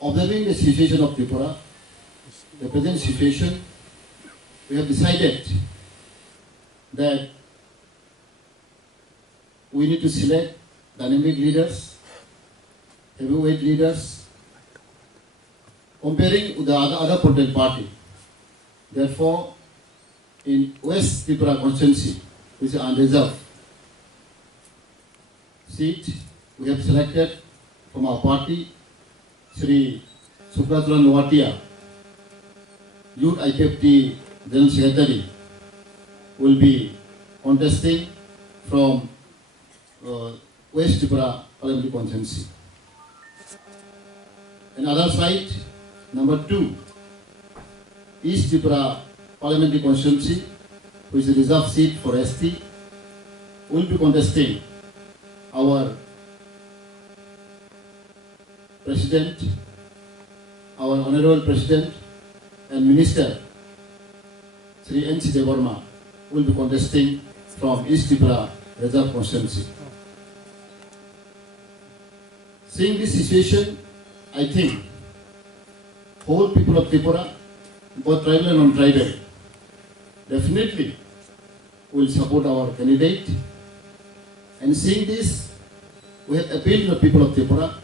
observing the situation of Tripura, the present situation, we have decided that we need to select dynamic leaders, heavyweight leaders, comparing with the other political party. Therefore, in West Tripura constituency, which is unreserved seat, we have selected from our party, Sri Subrata Noatia, Youth IPFT General Secretary, will be contesting from West Tripura Parliamentary Constituency. Another side, number 2, East Tripura Parliamentary Constituency, which is a reserved seat for ST, will be contesting our President, our Honorable President and Minister, Sri N.C. Devarma, will be contesting from East Tripura Reserve Constituency. Seeing this situation, I think whole people of Tripura, both tribal and non-tribal, definitely will support our candidate. And seeing this, we have appealed to the people of Tripura,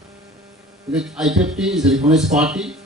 because IPFT is a recognized party